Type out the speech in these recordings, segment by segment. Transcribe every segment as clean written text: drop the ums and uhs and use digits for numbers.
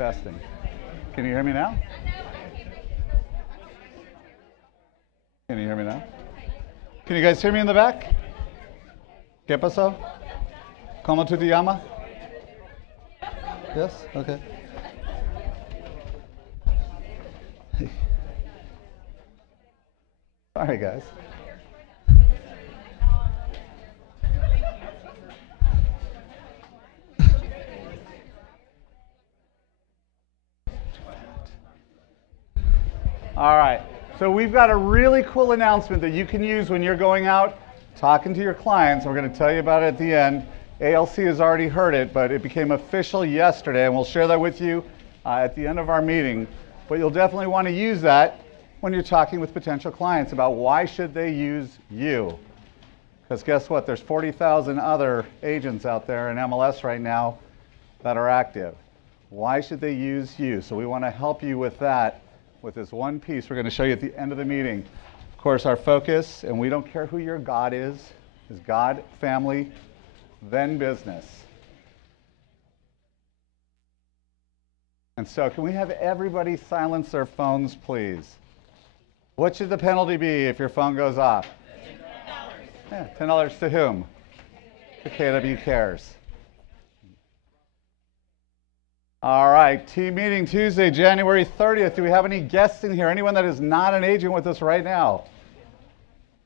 Testing. Can you hear me now? Can you hear me now? Can you guys hear me in the back? ¿Qué pasó? ¿Cómo tú te llamas? Yes? Okay. Sorry, guys. All right, so we've got a really cool announcement that you can use when you're going out talking to your clients. We're going to tell you about it at the end. ALC has already heard it, but it became official yesterday, and we'll share that with you at the end of our meeting. But you'll definitely want to use that when you're talking with potential clients about why should they use you. Because guess what? There's 40,000 other agents out there in MLS right now that are active. Why should they use you? So we want to help you with that. With this one piece we're going to show you at the end of the meeting. Of course, our focus, and we don't care who your God is God, family, then business. And so can we have everybody silence their phones, please? What should the penalty be if your phone goes off? $10. Yeah, $10 to whom? To KW Cares. All right, team meeting Tuesday, January 30th. Do we have any guests in here? Anyone that is not an agent with us right now?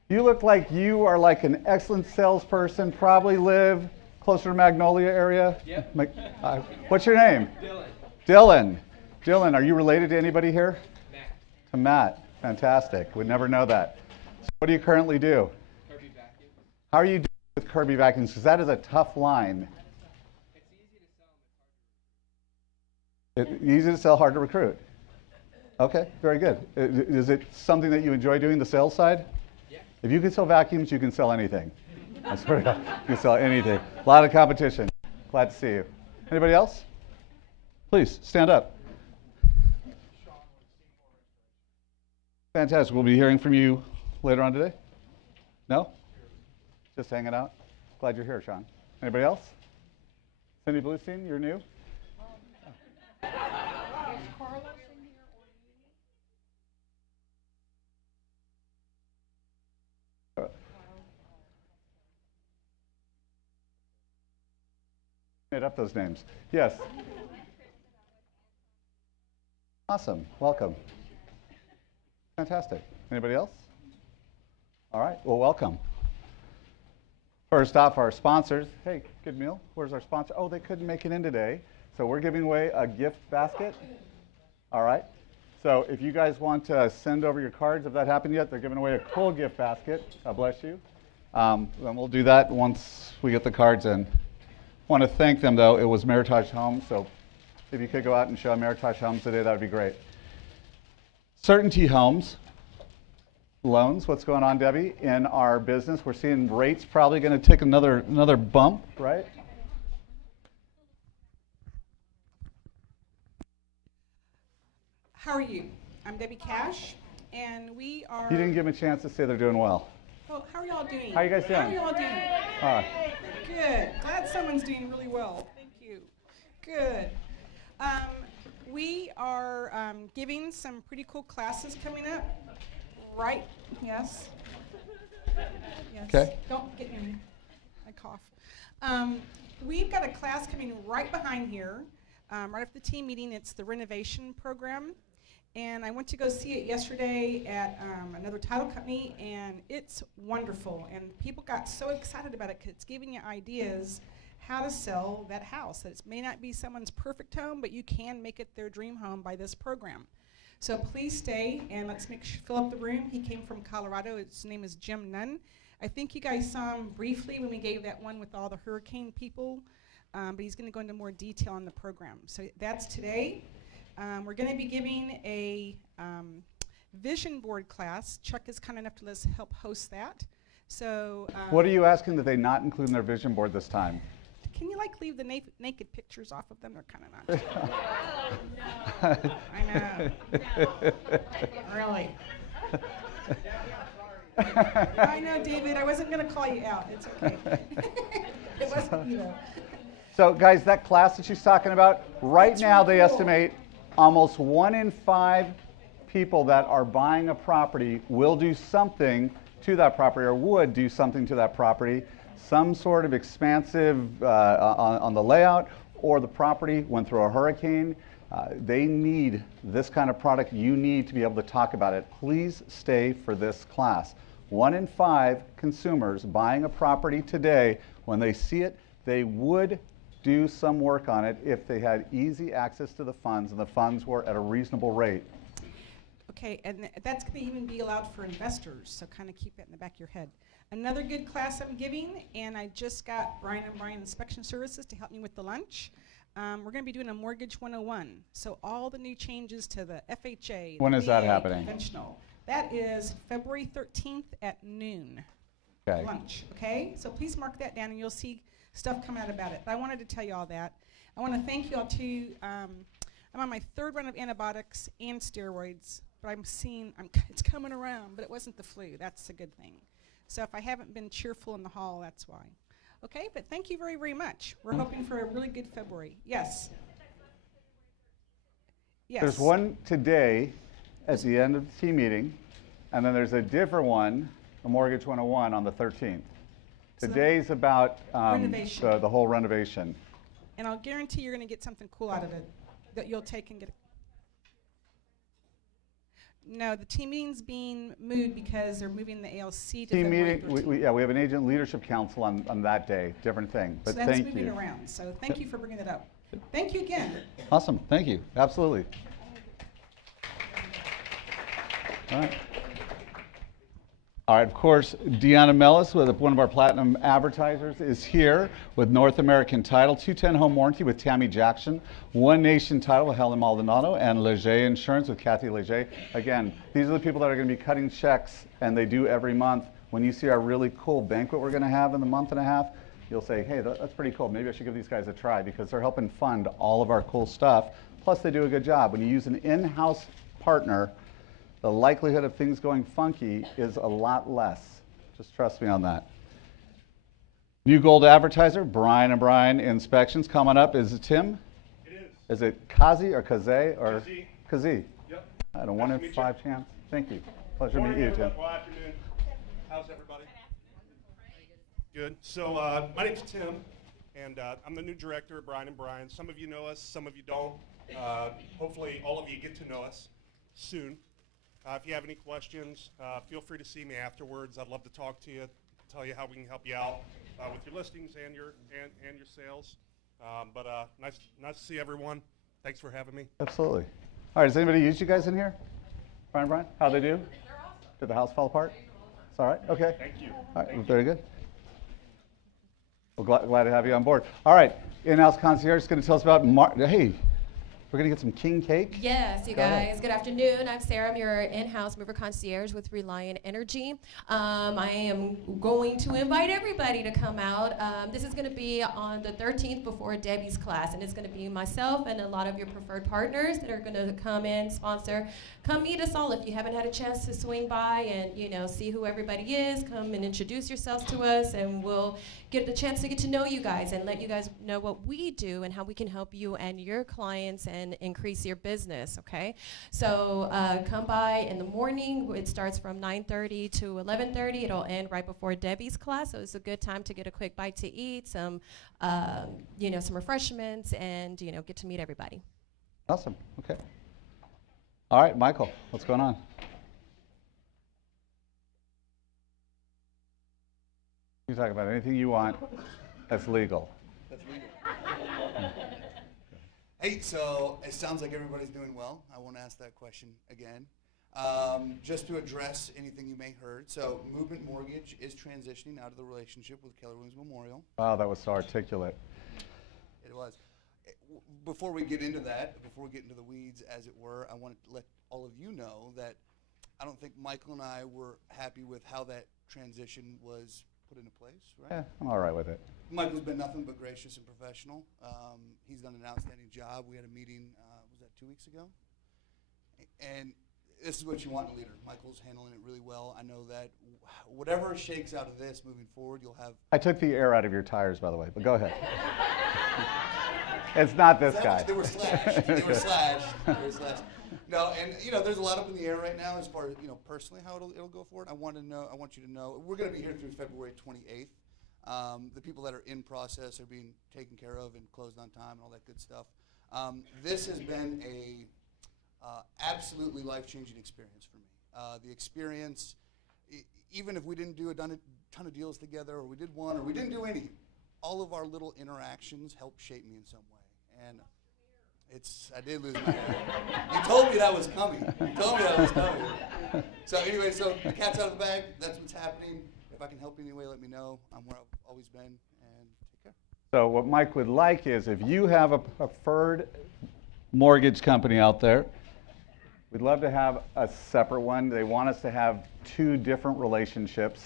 You look like you are like an excellent salesperson, probably live closer to Magnolia area. Yep. What's your name? Dylan. Dylan, are you related to anybody here? Matt. To Matt. Fantastic. We'd never know that. So what do you currently do? Kirby vacuums. How are you doing with Kirby vacuums? Because that is a tough line. Easy to sell, hard to recruit. Okay, very good. Is it something that you enjoy doing, the sales side? Yeah. If you can sell vacuums, you can sell anything. I swear to God, you can sell anything. A lot of competition. Glad to see you. Anybody else? Please, stand up. Fantastic. We'll be hearing from you later on today? No? Just hanging out? Glad you're here, Sean. Anybody else? Cindy Bluestein, you're new? Made up those names. Yes. Awesome. Welcome. Fantastic. Anybody else? All right. Well, welcome. First off, our sponsors. Hey, good meal. Where's our sponsor? Oh, they couldn't make it in today. So we're giving away a gift basket. All right. So if you guys want to send over your cards, if that happened yet, they're giving away a cool gift basket. God bless you. And we'll do that once we get the cards in. Want to thank them, though. It was Meritage Homes, so if you could go out and show Meritage Homes today, that would be great. Certainty Homes, loans. What's going on, Debbie? In our business, we're seeing rates probably going to take another bump, right? How are you? I'm Debbie Cash, and we are... You didn't give them a chance to say they're doing well. Oh, how are y'all doing? How are you guys doing? How are y'all doing? Good. Glad someone's doing really well. Thank you. Good. We are giving some pretty cool classes coming up. Right? Yes. Yes. Okay. Don't get me. I cough. We've got a class coming right behind here, right after the team meeting. It's the renovation program. And I went to go see it yesterday at another title company, and it's wonderful. And people got so excited about it because it's giving you ideas how to sell that house. That it may not be someone's perfect home, but you can make it their dream home by this program. So please stay, and let's fill up the room. He came from Colorado. His name is Jim Nunn. I think you guys saw him briefly when we gave that one with all the hurricane people, but he's going to go into more detail on the program. So that's today. We're going to be giving a vision board class. Chuck is kind enough to let us help host that. So what are you asking that they not include in their vision board this time? Can you leave the naked pictures off of them? They're kind of not. I know. Really. I know, David. I wasn't going to call you out. It's okay. It wasn't, So guys, that class that she's talking about, right now they estimate almost 1 in 5 people that are buying a property will do something to that property or would do something to that property, some sort of expansive on the layout, or the property went through a hurricane. They need this kind of product. You need to be able to talk about it. Please stay for this class. 1 in 5 consumers buying a property today, when they see it, they would do some work on it if they had easy access to the funds and the funds were at a reasonable rate. Okay, and that's going to even be allowed for investors, so kind of keep that in the back of your head. Another good class I'm giving, and I just got Brian and Brian Inspection Services to help me with the lunch. We're going to be doing a Mortgage 101, so all the new changes to the FHA. When the is that VA, happening? Conventional. That is February 13th at noon. Okay. Lunch, okay? So please mark that down and you'll see stuff come out about it. But I wanted to tell you all that. I want to thank you all too. I'm on my 3rd run of antibiotics and steroids, but it's coming around, but it wasn't the flu. That's a good thing. So if I haven't been cheerful in the hall, that's why. Okay, but thank you very, very much. We're hoping for a really good February. Yes. Yes. There's one today at the end of the team meeting, and then there's a different one, a Mortgage 101, on the 13th. Today's about renovation. The whole renovation. And I'll guarantee you're going to get something cool out of it that you'll take and get. No, the team meeting's being moved because they're moving the ALC to Team February meeting, 13th. we have an agent leadership council on that day, different thing. But so that's thank moving you. around. So thank you for bringing that up. Thank you again. Awesome, thank you, absolutely. All right. All right, of course, Deanna Mellis, one of our platinum advertisers, is here with North American Title, 210 home warranty with Tammy Jackson, One Nation Title with Helen Maldonado, and Leger Insurance with Kathy Leger. Again, these are the people that are going to be cutting checks, and they do every month. When you see our really cool banquet we're going to have in the month and a half, you'll say, hey, that's pretty cool. Maybe I should give these guys a try, because they're helping fund all of our cool stuff. Plus, they do a good job. When you use an in-house partner, the likelihood of things going funky is a lot less. Just trust me on that. New gold advertiser, Brian and Brian Inspections, coming up. Is it Tim? It is. Is it Kazi or Kaze or Kazi? Kazi? Yep. I had a 1 in 5 chance. Thank you. Pleasure to meet you, Tim. Well, afternoon. How's everybody? Good. So my name's Tim, and I'm the new director of Brian and Brian. Some of you know us, some of you don't. Hopefully, all of you get to know us soon. If you have any questions, feel free to see me afterwards. I'd love to talk to you, tell you how we can help you out with your listings and your sales. Nice to see everyone. Thanks for having me. Absolutely. All right, does anybody use you guys in here? Brian, how'd they do? They're awesome. Did the house fall apart? It's all right? Okay. Thank you. All right, very good. Well, glad to have you on board. All right, in-house concierge is going to tell us about, hey, we're going to get some king cake. Yes, you guys. Good afternoon. I'm Sarah. I'm your in-house mover concierge with Reliant Energy. I am going to invite everybody to come out. This is going to be on the 13th before Debbie's class, and it's going to be myself and a lot of your preferred partners that are going to come in, sponsor. Come meet us all if you haven't had a chance to swing by and see who everybody is. Come and introduce yourselves to us, and we'll get the chance to get to know you guys and let you guys know what we do and how we can help you and your clients and increase your business, okay? So come by in the morning. It starts from 9:30 to 11:30. It'll end right before Debbie's class, so it's a good time to get a quick bite to eat, some refreshments, and get to meet everybody. Awesome, okay. All right, Michael, what's going on? You talk about anything you want that's legal. That's legal. Hey, so it sounds like everybody's doing well. I won't ask that question again. Just to address anything you may heard, so Movement Mortgage is transitioning out of the relationship with Keller Williams Memorial. Wow, that was so articulate. It was. Before we get into that, before we get into the weeds, as it were, I want to let all of you know that I don't think Michael and I were happy with how that transition was put into place, right? Yeah, I'm all right with it. Michael's been nothing but gracious and professional. He's done an outstanding job. We had a meeting, was that 2 weeks ago? And this is what you want in a leader. Michael's handling it really well. I know that whatever shakes out of this moving forward, you'll have. I took the air out of your tires, by the way, but go ahead. It's not this guy. They were slashed. They were slashed. No, and there's a lot up in the air right now as far as personally how it'll go forward. I want you to know we're going to be here through February 28th. The people that are in process are being taken care of and closed on time and all that good stuff. This has been a absolutely life-changing experience for me. The experience, even if we didn't do a ton of deals together, or we did one, or we didn't do any, all of our little interactions helped shape me in some way. And I did lose my hair. You told me that was coming. So anyway, the cat's out of the bag. That's what's happening. If I can help in any way, let me know. I'm where I've always been, and take care. So what Mike would like is if you have a preferred mortgage company out there, we'd love to have a separate one. They want us to have 2 different relationships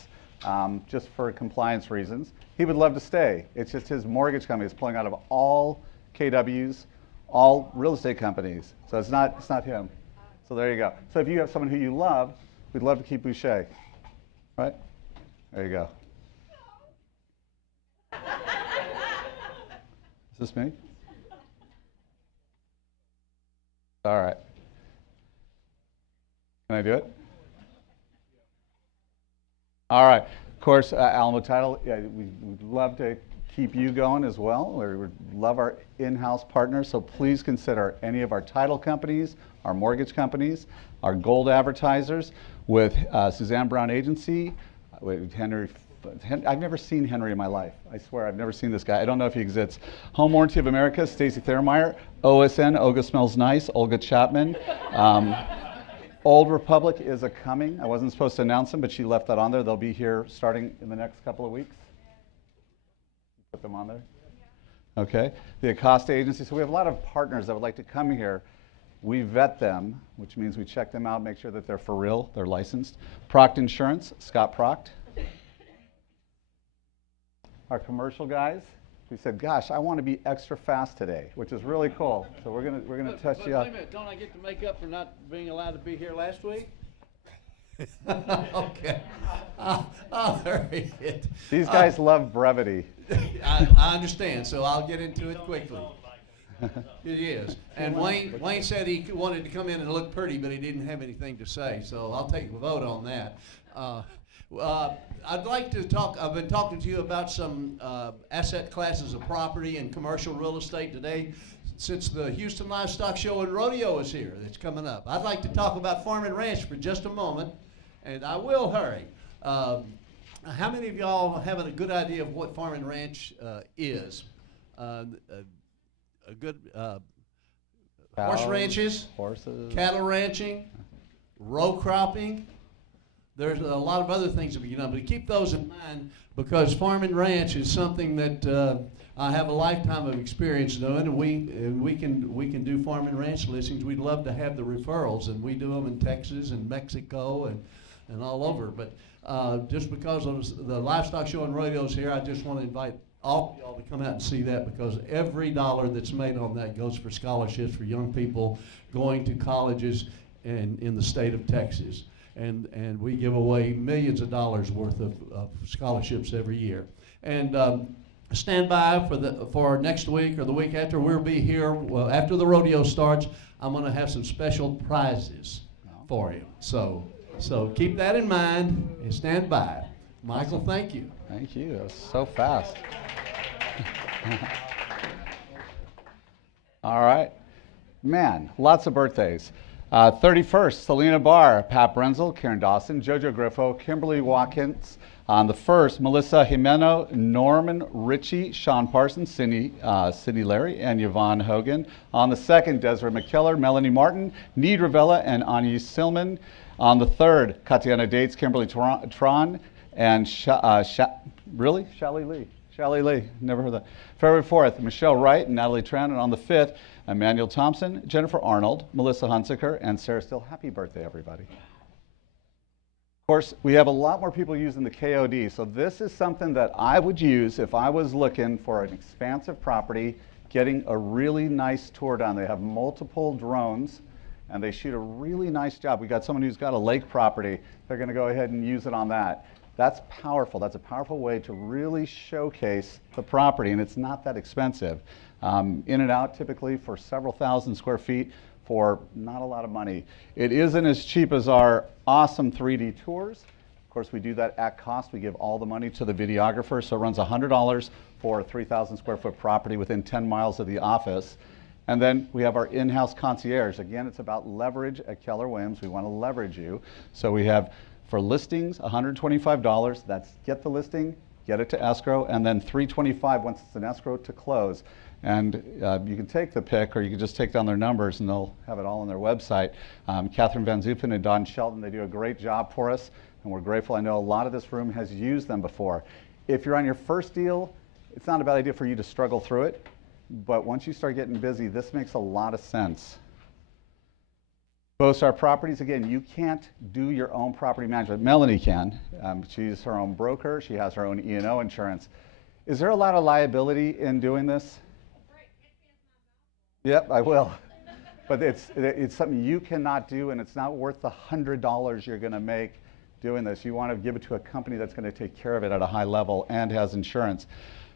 just for compliance reasons. He would love to stay. It's just his mortgage company is pulling out of all KWs, all real estate companies. So it's not him. So there you go. So if you have someone who you love, we'd love to keep Boucher. Right? There you go. Is this me? All right. Can I do it? All right. Of course, Alamo Title, we'd love to keep you going as well. We would love our in-house partners, so please consider any of our title companies, our mortgage companies, our gold advertisers with Suzanne Brown Agency, with Henry. I've never seen Henry in my life. I swear, I've never seen this guy. I don't know if he exists. Home Warranty of America, Stacy Thurmeyer. OSN, Olga Smells Nice, Olga Chapman. Old Republic is coming. I wasn't supposed to announce them, but she left that on there. They'll be here starting in the next couple of weeks. Put them on there. Okay. The Acosta Agency. So we have a lot of partners that would like to come here. We vet them, which means we check them out, make sure that they're for real, they're licensed. Proct Insurance, Scott Proct. Our commercial guys. We said, gosh, I want to be extra fast today, which is really cool. So we're gonna test you out. Wait a minute, don't I get to make up for not being allowed to be here last week? Okay. I'll hurry it. These guys love brevity. I understand, so I'll get into it quickly. It is. And Wayne said he wanted to come in and look pretty, but he didn't have anything to say, so I'll take a vote on that. I'd like to talk, I've been talking to you about some asset classes of property and commercial real estate today since the Houston Livestock Show and Rodeo is here that's coming up. I'd like to talk about farm and ranch for just a moment, and I will hurry. How many of y'all have a good idea of what farm and ranch is? A good horse ranches, horses, cattle ranching, row cropping. There's a lot of other things that we can do, but keep those in mind because farm and ranch is something that I have a lifetime of experience doing, and we can do farm and ranch listings. We'd love to have the referrals, and we do them in Texas and Mexico and all over. But just because of the livestock show and rodeos here, I just want to invite all of y'all to come out and see that because every dollar that's made on that goes for scholarships for young people going to colleges in the state of Texas. And we give away millions of dollars worth of scholarships every year. And stand by for next week or the week after. We'll be here. Well, after the rodeo starts, I'm going to have some special prizes for you. So keep that in mind and stand by. Michael, awesome. Thank you. Thank you. That was so fast. All right. Man, lots of birthdays. 31st, Selena Barr, Pat Brenzel, Karen Dawson, Jojo Griffo, Kimberly Watkins. On the 1st, Melissa Jimeno, Norman Ritchie, Sean Parsons, Cindy Larry, and Yvonne Hogan. On the 2nd, Desiree McKellar, Melanie Martin, Need Ravella, and Anya Silman. On the 3rd, Katiana Dates, Kimberly Tron, and Shally Lee, never heard that. February 4th, Michelle Wright and Natalie Tran. And on the 5th, Emmanuel Thompson, Jennifer Arnold, Melissa Hunsaker, and Sarah Still. Happy birthday, everybody. Of course, we have a lot more people using the KOD, so this is something that I would use if I was looking for an expansive property, getting a really nice tour done. They have multiple drones, and they shoot a really nice job. We got someone who's got a lake property. They're going to go ahead and use it on that. That's powerful. That's a powerful way to really showcase the property, and it's not that expensive. In and out typically for several thousand square feet for not a lot of money. It isn't as cheap as our awesome 3D tours. Of course, we do that at cost. We give all the money to the videographer, so it runs $100 for a 3,000 square foot property within 10 miles of the office. And then we have our in-house concierge. Again, it's about leverage at Keller Williams. We want to leverage you. So we have, for listings, $125. That's get the listing, get it to escrow, and then $325 once it's in escrow to close. And you can take the pick, or you can just take down their numbers, and they'll have it all on their website. Catherine Van Zupen and Don Shelton, they do a great job for us, and we're grateful. I know a lot of this room has used them before. If you're on your first deal, it's not a bad idea for you to struggle through it, but once you start getting busy, this makes a lot of sense. CoStar Properties, again, you can't do your own property management. Melanie can. She's her own broker. She has her own E&O insurance. Is there a lot of liability in doing this? Yep, I will. But it's something you cannot do, and it's not worth the $100 you're going to make doing this. You want to give it to a company that's going to take care of it at a high level and has insurance.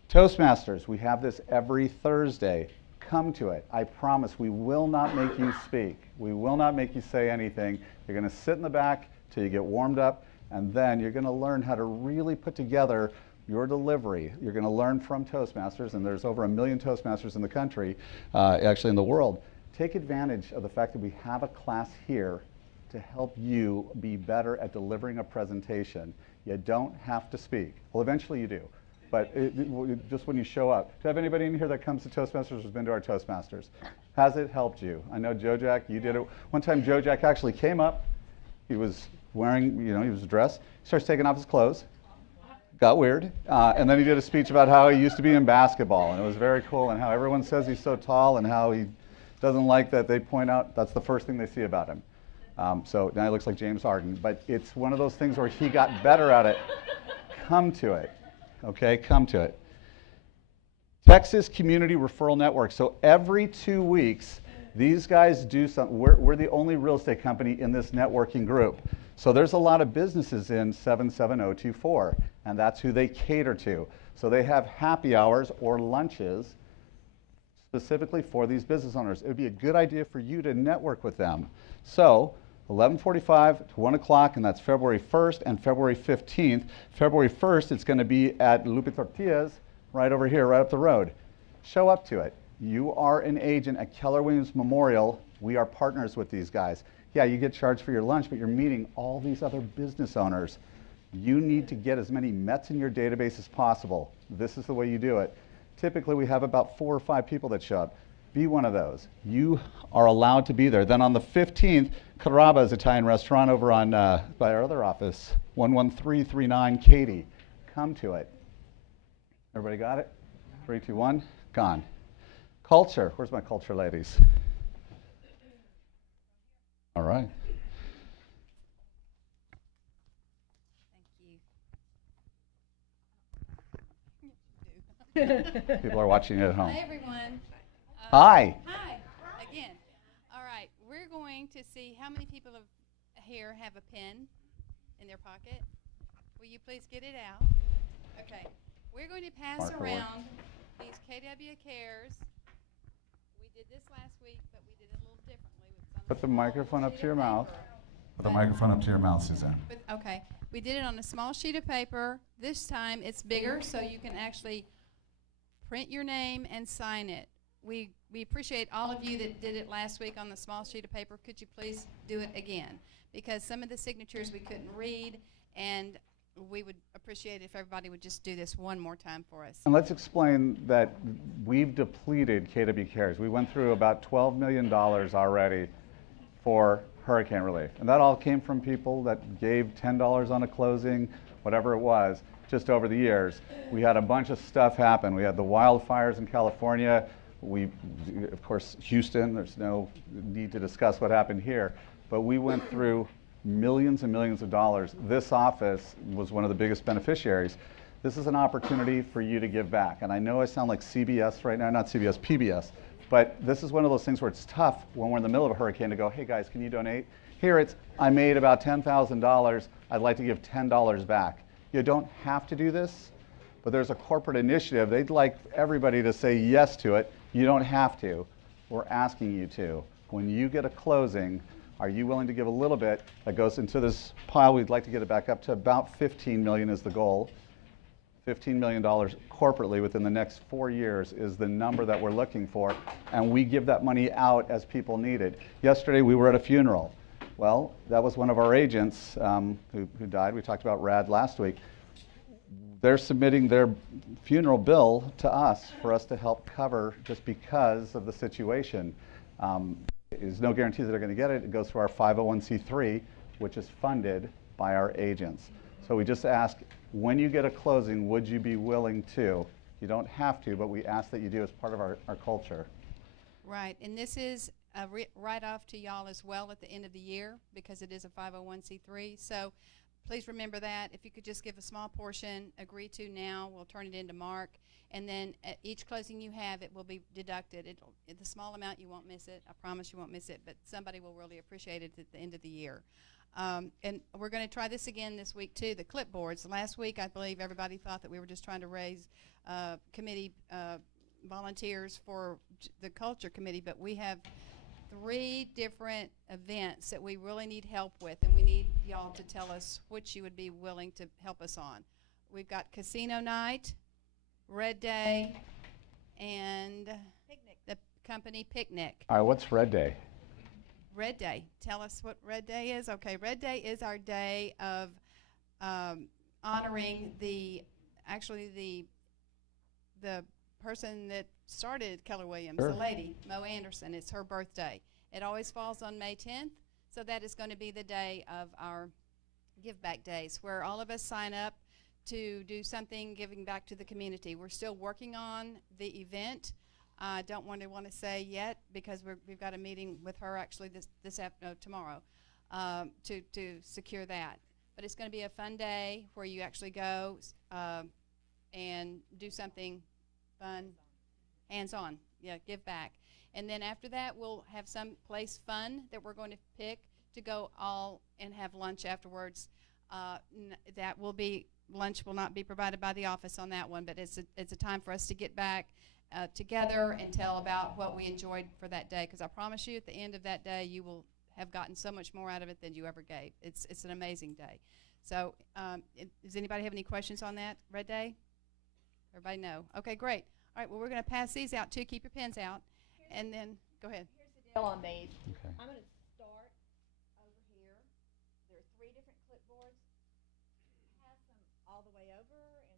Toastmasters, we have this every Thursday. Come to it. I promise we will not make you speak. We will not make you say anything. You're going to sit in the back till you get warmed up, and then you're going to learn how to really put together your delivery. You're going to learn from Toastmasters, and there's over 1 million Toastmasters in the country, actually in the world. Take advantage of the fact that we have a class here to help you be better at delivering a presentation. You don't have to speak. Well, eventually you do. But just when you show up. Do you have anybody in here that comes to Toastmasters or has been to our Toastmasters? Has it helped you? I know Joe Jack, you did it. One time Joe Jack actually came up. He was wearing, he was dressed. He starts taking off his clothes. Got weird. And then he did a speech about how he used to be in basketball. And it was very cool, and how everyone says he's so tall and how he doesn't like that they point out that's the first thing they see about him. So now he looks like James Harden. But it's one of those things where he got better at it. Come to it. Okay, come to it. Texas Community Referral Network. So every 2 weeks, these guys do something. We're the only real estate company in this networking group. So there's a lot of businesses in 77024, and that's who they cater to. So they have happy hours or lunches specifically for these business owners. It would be a good idea for you to network with them. So 11:45 to 1 o'clock, and that's February 1st and February 15th. February 1st, it's going to be at Lupe Tortillas, right over here, right up the road. Show up to it. You are an agent at Keller Williams Memorial. We are partners with these guys. Yeah, you get charged for your lunch, but you're meeting all these other business owners. You need to get as many Mets in your database as possible. This is the way you do it. Typically, we have about 4 or 5 people that show up. Be one of those. You are allowed to be there. Then on the 15th, Caraba's Italian Restaurant over on by our other office, 11339 Katy. Come to it. Everybody got it? 3, 2, 1, gone. Culture. Where's my culture ladies? All right. Thank you. People are watching it at home. Hi, everyone. Hi. Hi. Again. All right. We're going to see how many people here have a pen in their pocket. Will you please get it out? Okay. We're going to pass Marker around these KW Cares. We did this last week, but we did it a little differently. Put the microphone up to your mouth. Put the microphone up to your mouth, Suzanne. Okay. We did it on a small sheet of paper. This time it's bigger, so you can actually print your name and sign it. We appreciate all of you that did it last week on the small sheet of paper. Could you please do it again? Because some of the signatures we couldn't read, and we would appreciate it if everybody would just do this one more time for us. And let's explain that we've depleted KW Cares. We went through about $12 million already for hurricane relief. And that all came from people that gave $10 on a closing, whatever it was, just over the years. We had a bunch of stuff happen. We had the wildfires in California. Of course, Houston, there's no need to discuss what happened here. But we went through millions and millions of dollars. This office was one of the biggest beneficiaries. This is an opportunity for you to give back. And I know I sound like CBS right now, not CBS, PBS. But this is one of those things where it's tough when we're in the middle of a hurricane to go, hey guys, can you donate? Here it's, I made about $10,000. I'd like to give $10 back. You don't have to do this, but there's a corporate initiative. They'd like everybody to say yes to it. You don't have to. We're asking you to. When you get a closing, are you willing to give a little bit that goes into this pile? We'd like to get it back up to about $15 million is the goal. $15 million corporately within the next 4 years is the number that we're looking for, and we give that money out as people need it. Yesterday we were at a funeral. Well, that was one of our agents who died. We talked about Rad last week. They're submitting their funeral bill to us for us to help cover just because of the situation. There's no guarantee that they're going to get it. It goes to our 501c3, which is funded by our agents. So we just ask, when you get a closing, would you be willing to? You don't have to, but we ask that you do as part of our culture. Right, and this is a write-off to y'all as well at the end of the year because it is a 501c3. So please remember that. If you could just give a small portion, agree to now, we'll turn it into Mark. And then at each closing you have, it will be deducted. The small amount, you won't miss it. I promise you won't miss it, but somebody will really appreciate it at the end of the year. And we're going to try this again this week, too, the clipboards. Last week, I believe everybody thought that we were just trying to raise committee volunteers for the culture committee, but we have 3 different events that we really need help with, and we need y'all to tell us which you would be willing to help us on. We've got casino night, Red Day, and the company picnic. All right, what's Red Day? Red Day. Tell us what Red Day is. Okay, Red Day is our day of honoring the person that started Keller Williams, Sure. the lady, Mo Anderson. It's her birthday. It always falls on May 10th, so that is going to be the day of our Give Back Days, where all of us sign up to do something giving back to the community. We're still working on the event. I don't want to say yet because we've got a meeting with her actually tomorrow to secure that. But it's going to be a fun day where you actually go and do something fun, hands-on, give back. And then after that, we'll have some place fun that we're going to pick to go all and have lunch afterwards. That will be, lunch will not be provided by the office on that one, but it's a time for us to get back together and tell about what we enjoyed for that day, because I promise you at the end of that day you will have gotten so much more out of it than you ever gave. It's an amazing day. So does anybody have any questions on that, Red Day? Everybody know? Okay, great. All right, well, we're going to pass these out too. Keep your pens out. And then, go ahead. Here's the deal on these. Okay. I'm going to start over here. There are 3 different clipboards. Pass them all the way over and then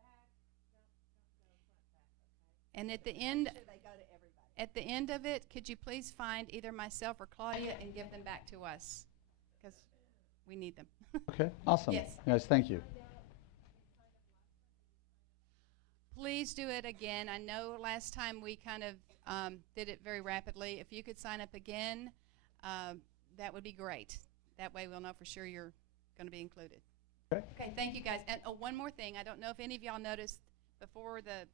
all the way back. Don't go front back, okay? And at the end, Make sure they go to everybody. at the end of it, could you please find either myself or Claudia and give them back to us? Because we need them. Okay, awesome. Yes. Yes, thank you. Please do it again. I know last time we kind of did it very rapidly. If you could sign up again, that would be great. That way we'll know for sure you're going to be included. Okay. Okay, thank you guys. And one more thing. I don't know if any of y'all noticed before the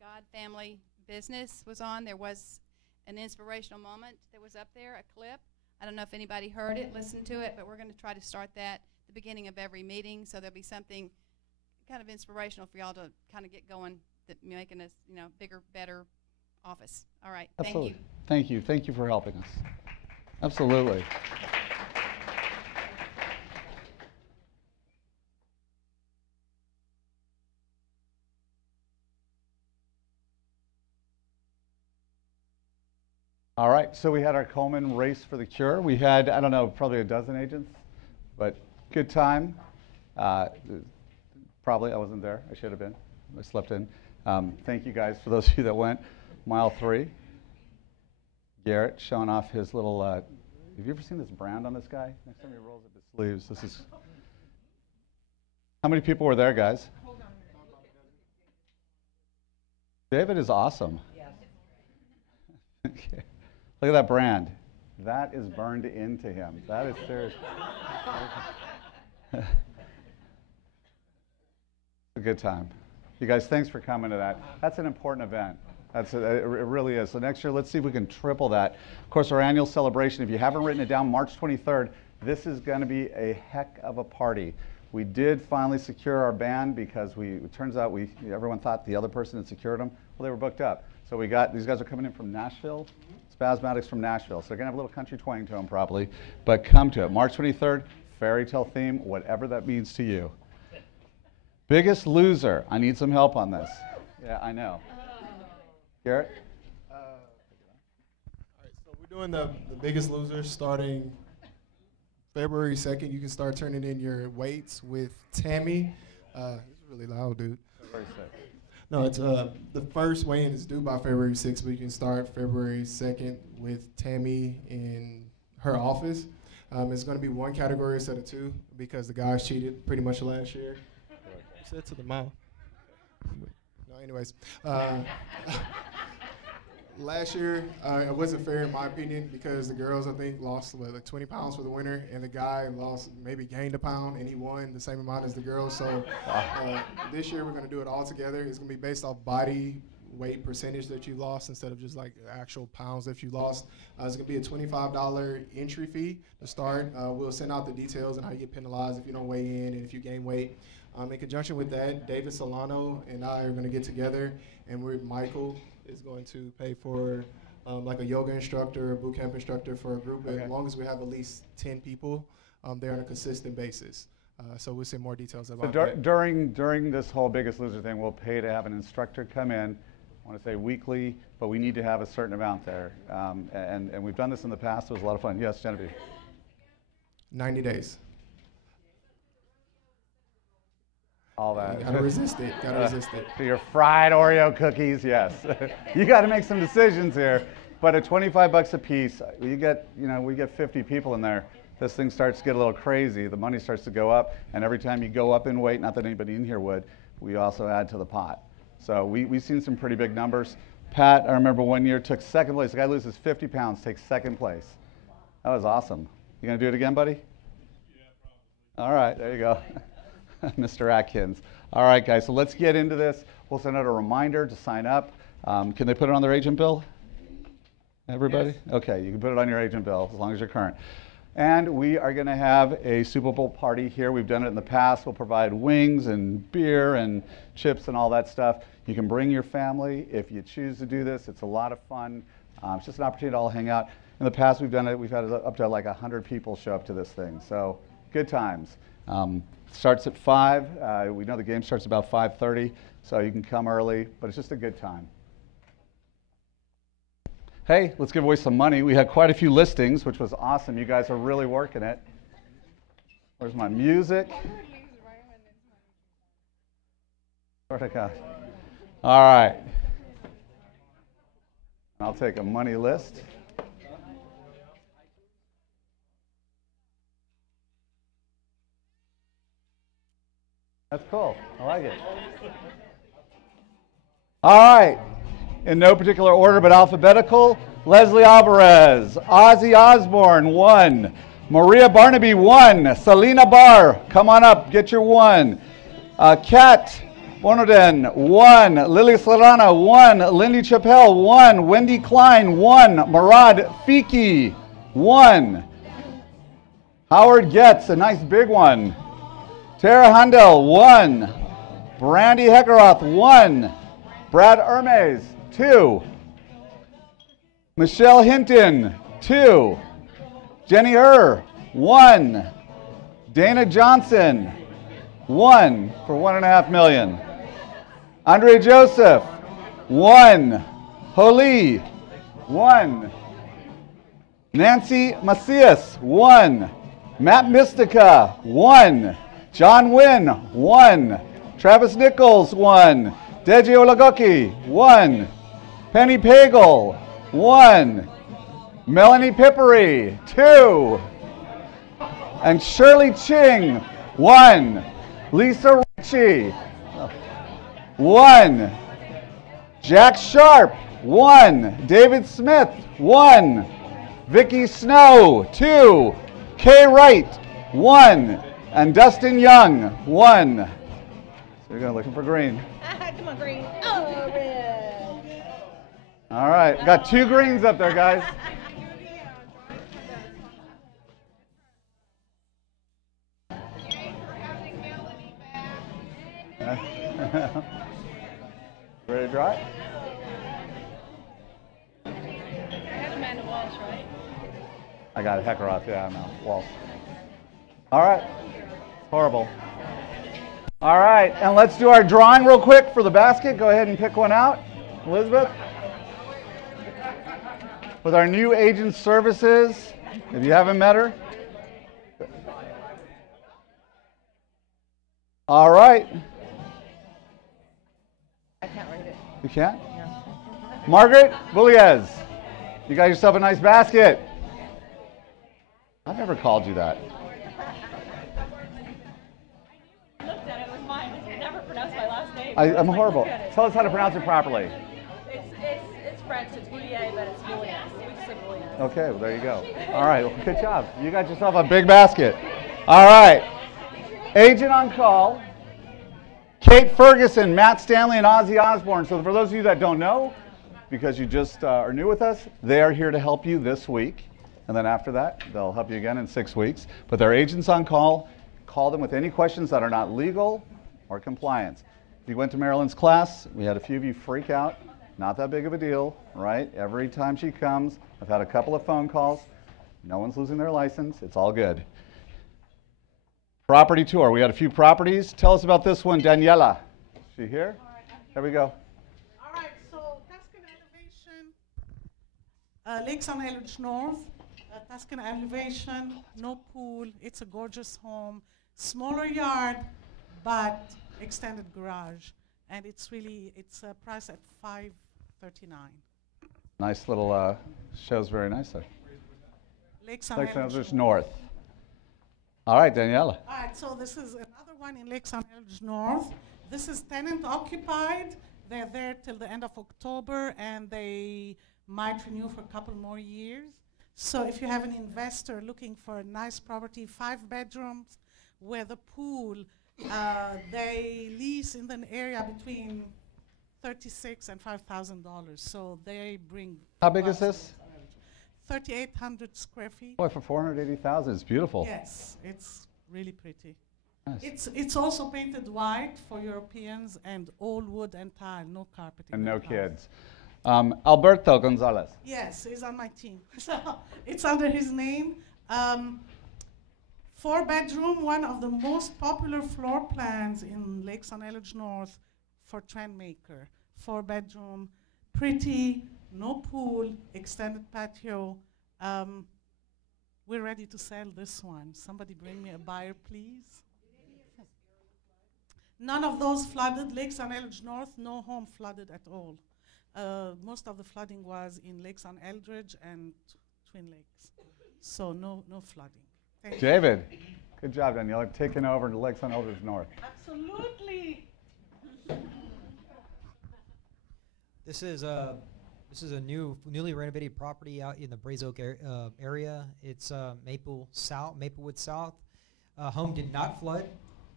God Family Business was on, there was an inspirational moment that was up there, a clip. I don't know if anybody heard it, listened to it, but we're going to try to start that at the beginning of every meeting, so there'll be something kind of inspirational for y'all to kind of get going, that making us, bigger, better office. All right. Absolutely. Thank you. Thank you. Thank you for helping us. Absolutely. All right, so we had our Coleman Race for the Cure. We had, I don't know, probably a dozen agents, but good time. Probably, I wasn't there. I should have been. I slept in. Thank you guys for those of you that went. Mile 3. Garrett showing off his little, have you ever seen this brand on this guy? Next time he rolls up his sleeves, this is, how many people were there, guys? David is awesome. Yes. Okay. Look at that brand. That is burned into him. That is serious. A good time. You guys, thanks for coming to that. That's an important event. It really is. So next year, let's see if we can triple that. Of course, our annual celebration, if you haven't written it down, March 23rd, this is going to be a heck of a party. We did finally secure our band because it turns out everyone thought the other person had secured them. Well, they were booked up. So these guys are coming in from Nashville, Spasmatics from Nashville. So they're going to have a little country twang to them probably, but come to it. March 23rd, fairy tale theme, whatever that means to you. Biggest loser. I need some help on this. Yeah, I know. Garrett? All right, so we're doing the biggest loser starting February 2nd. You can start turning in your weights with Tammy. It's really loud, dude. February 2nd. No, it's the first weigh-in is due by February 6th, but you can start February 2nd with Tammy in her office. It's going to be one category instead of two because the guys cheated pretty much last year. You said to the mouth. No, anyways. Last year, it wasn't fair in my opinion because the girls, I think, lost like 20 pounds for the winner, and the guy maybe gained a pound, and he won the same amount as the girls. So this year, we're going to do it all together. It's going to be based off body weight percentage that you lost instead of just like actual pounds that you lost. It's going to be a $25 entry fee to start. We'll send out the details on how you get penalized if you don't weigh in and if you gain weight. In conjunction with that, David Solano and I are going to get together, and Michael is going to pay for like a yoga instructor, a boot camp instructor for a group, as long as we have at least 10 people there on a consistent basis. So we'll see more details about that. During this whole Biggest Loser thing, we'll pay to have an instructor come in. I want to say weekly, but we need to have a certain amount there. And we've done this in the past. It was a lot of fun. Yes, Genevieve? 90 days. All that. You gotta resist it. Gotta resist it. To your fried Oreo cookies, yes. You got to make some decisions here. But at $25 a piece, we get 50 people in there. This thing starts to get a little crazy. The money starts to go up, and every time you go up in weight, not that anybody in here would, we also add to the pot. So we've seen some pretty big numbers. Pat, I remember one year took second place. The guy loses 50 pounds, takes second place. That was awesome. You gonna do it again, buddy? Yeah, probably. All right, there you go. Mr. Atkins. All right, guys, so let's get into this. We'll send out a reminder to sign up. Can they put it on their agent bill? Everybody? Yes. Okay, you can put it on your agent bill as long as you're current. And we are going to have a Super Bowl party here. We've done it in the past. We'll provide wings and beer and chips and all that stuff. You can bring your family if you choose to do this. It's a lot of fun. It's just an opportunity to all hang out. In the past, we've done it. We've had up to like 100 people show up to this thing. So good times. Starts at 5. We know the game starts about 5:30, so you can come early, but it's just a good time. Hey, let's give away some money. We had quite a few listings, which was awesome. You guys are really working it. Where's my music? All right. I'll take a money list. That's cool. I like it. All right. In no particular order, but alphabetical. Leslie Alvarez, Ozzy Osbourne, 1. Maria Barnaby, 1. Selena Barr, come on up, get your 1. Kat Bonoden, 1. Lily Serrana, 1. Lindy Chappelle, 1. Wendy Klein, 1. Murad Fiki, 1. Howard Getz, a nice big one. Tara Handel, 1. Brandy Heckeroth, 1. Brad Hermes, 2. Michelle Hinton, 2. Jenny 1. Dana Johnson, 1 for $1.5 million. Andre Joseph, 1. Holy, 1. Nancy Macias, 1. Matt Mystica, 1. John Wynn, 1. Travis Nichols, 1. Deji Olagoki, 1. Penny Pagel, 1. Melanie Pippery, 2. And Shirley Ching, 1. Lisa Ritchie, 1. Jack Sharp, 1. David Smith, 1. Vicky Snow, 2. Kay Wright, 1. And Dustin Young, 1. So you're going to looking for green. Come on, green. Oh, red. All right, got 2 greens up there, guys. Ready to draw it? I got a Hekaroth, yeah, I know. Walsh. All right. Horrible. All right, and let's do our drawing real quick for the basket. Go ahead and pick one out. Elizabeth? With our new agent services, if you haven't met her. All right. I can't read it. You can't? No. Margaret Bulliez, you got yourself a nice basket. I've never called you that. I looked at it, it was mine. I never pronounced my last name. I'm horrible. Tell us how to pronounce it properly. It's French, it's Boulier, but it's Boulier. We just say Boulier. Okay, well, there you go. All right, well, good job. You got yourself a big basket. All right. Agent on call, Kate Ferguson, Matt Stanley, and Ozzy Osbourne. So for those of you that don't know, because you just are new with us, they are here to help you this week. And then after that, they'll help you again in 6 weeks. But they're agents on call. Call them with any questions that are not legal or compliance. If you went to Marilyn's class, we had a few of you freak out. Not that big of a deal, right? Every time she comes, I've had a couple of phone calls. No one's losing their license. It's all good. Property tour. We had a few properties. Tell us about this one, Daniela. Is she here? There we go. All right, so Tuscan elevation, Lakes on Eldridge North. Tuscan elevation, no pool. It's a gorgeous home. Smaller yard, but extended garage. And it's priced at $539. Nice little, shows very nice there. Lakes on Eldridge Eldridge North. All right, Daniela. All right, so this is another one in Lakes on Eldridge North. This is tenant occupied. They're there till the end of October, and they might renew for a couple more years. So if you have an investor looking for a nice property, 5 bedrooms with a pool, they lease in an area between $36,000 and $5,000. So they bring. How big is this? 3,800 square feet. Boy, for $480,000, it's beautiful. Yes, it's really pretty. Nice. It's also painted white for Europeans and all wood and tile, no carpeting. And no kids. Alberto Gonzalez. Yes, he's on my team. So it's under his name. 4-bedroom, one of the most popular floor plans in Lakes on Eldridge North for Trendmaker. 4-bedroom, pretty, no pool, extended patio. We're ready to sell this one. Somebody bring me a buyer, please. None of those flooded. Lakes on Eldridge North, no home flooded at all. Most of the flooding was in Lakes on Eldridge and Twin Lakes. So no flooding. Thank you. David, good job, Daniela, taking over the Lakes on Eldridge North. Absolutely. This is a newly renovated property out in the Braes Oak area. It's Maplewood South. Home did not flood.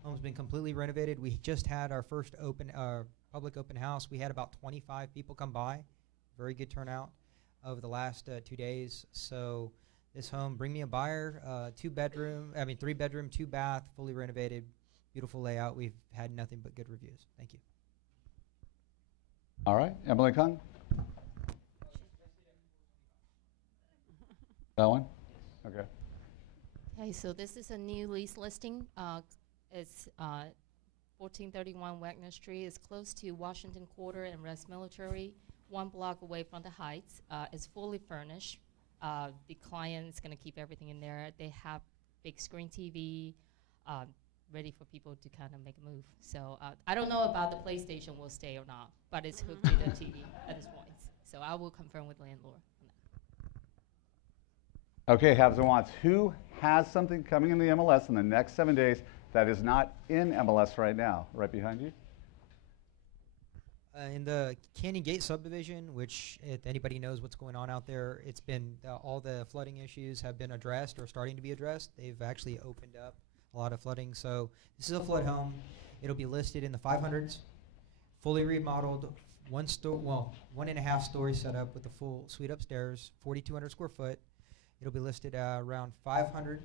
Home's been completely renovated. We just had our first public open house. We had about 25 people come by. Very good turnout over the last 2 days. So this home, bring me a buyer. 3-bedroom, 2-bath, fully renovated, beautiful layout. We've had nothing but good reviews. Thank you. All right, Emily Kung. That one? Okay. Okay, so this is a new lease listing. It's 1431 Wagner Street. It's close to Washington Quarter and West Military, 1 block away from the Heights. It's fully furnished. The client is going to keep everything in there. They have big screen TV, ready for people to kind of make a move. So I don't know about the PlayStation will stay or not, but it's hooked to the TV at this point. So I will confirm with landlord. Okay, haves and wants. Who has something coming in the MLS in the next 7 days that is not in MLS right now? Right behind you. In the Canyon Gate subdivision, which if anybody knows what's going on out there, it's been all the flooding issues have been addressed or starting to be addressed. They've actually opened up a lot of flooding. So this is a flood home. It'll be listed in the 500s, fully remodeled, one and a half story setup with a full suite upstairs, 4,200 square foot. It'll be listed around 500,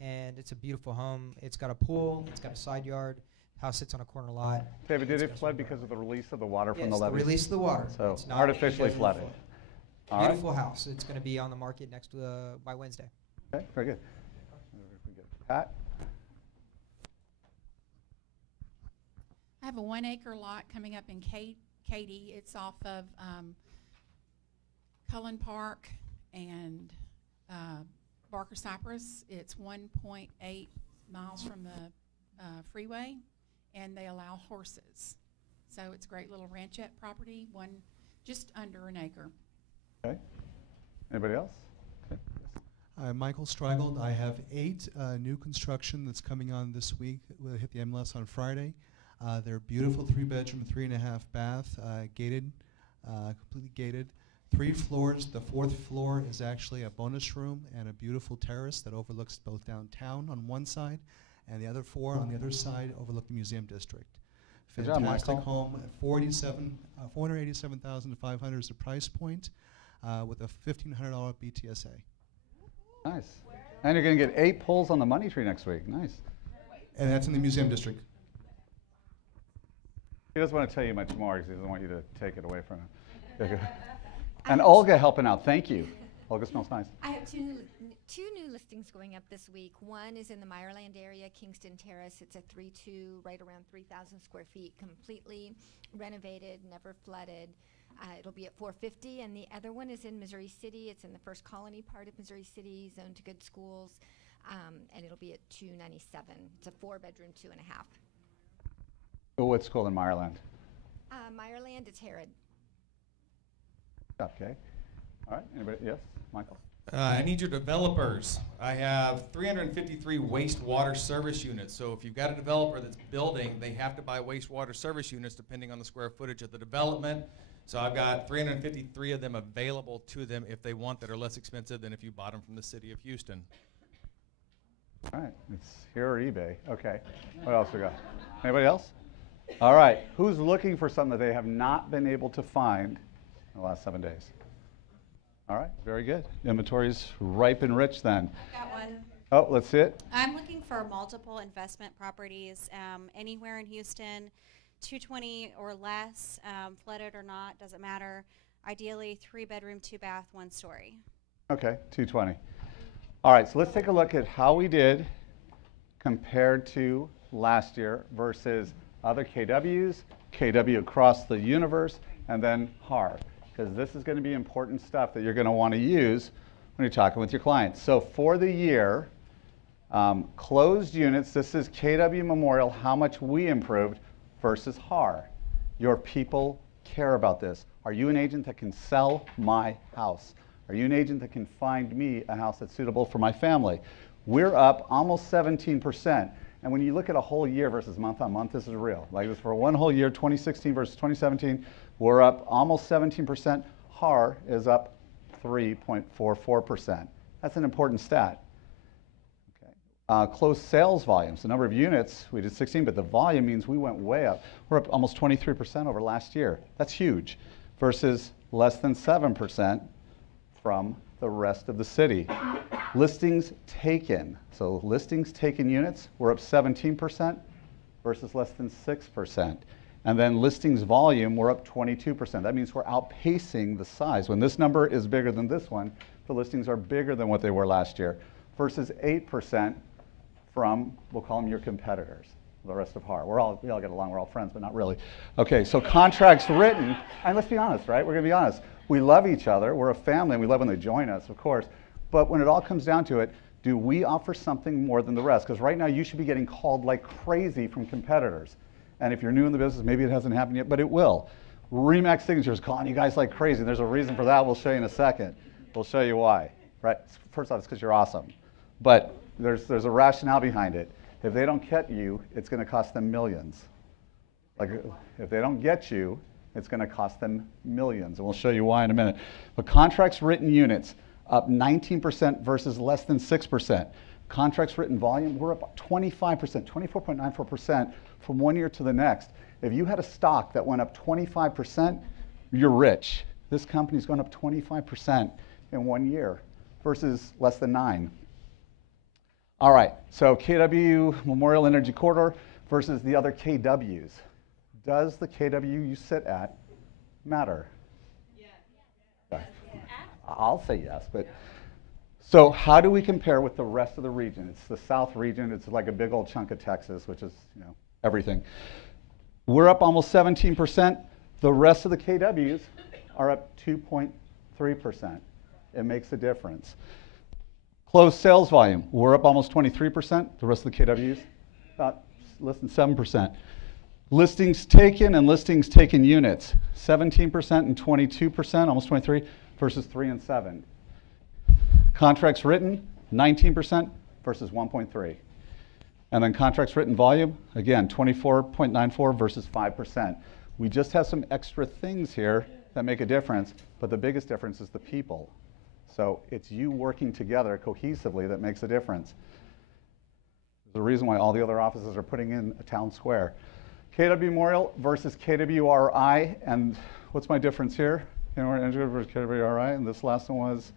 and it's a beautiful home. It's got a pool, it's got a side yard. House sits on a corner lot. David, did it flood because of the release of the water from the Yes, the levees? release of the water. So It's not artificially because of flooded. flood. All right. Beautiful house. It's going to be on the market next by Wednesday. Okay, very good. Pat? I have a 1 acre lot coming up in Katy. It's off of Cullen Park and Barker Cypress. It's 1.8 miles from the freeway, and they allow horses. So it's a great little ranchette property, just under an acre. Okay. Anybody else? Okay. I'm Michael Streigold. I have 8 new construction that's coming on this week. We'll hit the MLS on Friday. They're beautiful 3-bedroom, 3.5 bath, gated, completely gated. 3 floors. The 4th floor is actually a bonus room and a beautiful terrace that overlooks both downtown on one side and the other 4 on the other side overlook the museum district. Good job, Fantastic Michael. home. 487,500 is the price point with a $1,500 BTSA. Nice. And you're going to get 8 pulls on the money tree next week. Nice. And that's in the museum district. He doesn't want to tell you much more because he doesn't want you to take it away from him. And Olga helping out. Thank you. Olga smells nice. I have two new listings going up this week. One is in the Meyerland area, Kingston Terrace. It's a 3-2, right around 3,000 square feet, completely renovated, never flooded. It'll be at $450, and the other one is in Missouri City. It's in the First Colony part of Missouri City, zoned to good schools, and it'll be at $297. It's a 4-bedroom, 2.5. Oh, what school in Meyerland? Meyerland, it's Herod. Okay. All right. Anybody? Yes, Michael. I need your developers. I have 353 wastewater service units. So if you've got a developer that's building, they have to buy wastewater service units depending on the square footage of the development. So I've got 353 of them available to them if they want that are less expensive than if you bought them from the city of Houston. All right. It's here or eBay. Okay. What else we got? Anybody else? All right. Who's looking for something that they have not been able to find in the last 7 days? All right. Very good. Inventory's ripe and rich then. Got one. Oh, let's see it. I'm looking for multiple investment properties anywhere in Houston, 220 or less, flooded or not, doesn't matter. Ideally, 3-bedroom, 2-bath, 1-story. Okay, 220. All right, so let's take a look at how we did compared to last year versus other KWs, KW across the universe, and then HAR, because this is going to be important stuff that you're going to want to use when you're talking with your clients. So for the year, closed units, this is KW Memorial, how much we improved versus HAR. Your people care about this. Are you an agent that can sell my house? Are you an agent that can find me a house that's suitable for my family? We're up almost 17%. And when you look at a whole year versus month on month, this is real. Like this for one whole year, 2016 versus 2017, we're up almost 17%. HAR is up 3.44%. That's an important stat. Okay. Closed sales volumes, the number of units, we did 16, but the volume means we went way up. We're up almost 23% over last year. That's huge versus less than 7% from the rest of the city. Listings taken. So listings taken units, we're up 17% versus less than 6%. And then listings volume, we're up 22%. That means we're outpacing the size. When this number is bigger than this one, the listings are bigger than what they were last year versus 8% from, we'll call them your competitors, the rest of HAR. We all get along, we're all friends, but not really. Okay, so contracts written, and let's be honest, right? We're gonna be honest. We love each other, we're a family, and we love when they join us, of course. But when it all comes down to it, do we offer something more than the rest? Because right now you should be getting called like crazy from competitors. And if you're new in the business, maybe it hasn't happened yet, but it will. RE/MAX Signatures calling you guys like crazy. There's a reason for that. We'll show you in a second. We'll show you why. Right? First off, it's because you're awesome. But there's a rationale behind it. If they don't get you, it's going to cost them millions. Like if they don't get you, it's going to cost them millions. And we'll show you why in a minute. But contracts written units up 19% versus less than 6%. Contracts written volume, we're up 25%, 24.94% from one year to the next. If you had a stock that went up 25%, you're rich. This company's gone up 25% in 1 year versus less than 9. All right, so KW Memorial Energy Corridor versus the other KWs. Does the KW you sit at matter? Yes. I'll say yes, but so how do we compare with the rest of the region? It's the South region. It's like a big old chunk of Texas, which is, you know, everything. We're up almost 17%. The rest of the KWs are up 2.3%. It makes a difference. Closed sales volume, we're up almost 23%. The rest of the KWs, about less than 7%. Listings taken and listings taken units, 17% and 22%, almost 23, versus 3 and 7. Contracts written, 19% versus 1.3. And then contracts written volume, again, 24.94 versus 5%. We just have some extra things here that make a difference, but the biggest difference is the people. So it's you working together cohesively that makes a difference. There's a reason why all the other offices are putting in a town square. KW Memorial versus KWRI, and what's my difference here? KW versus KWRI, and this last one was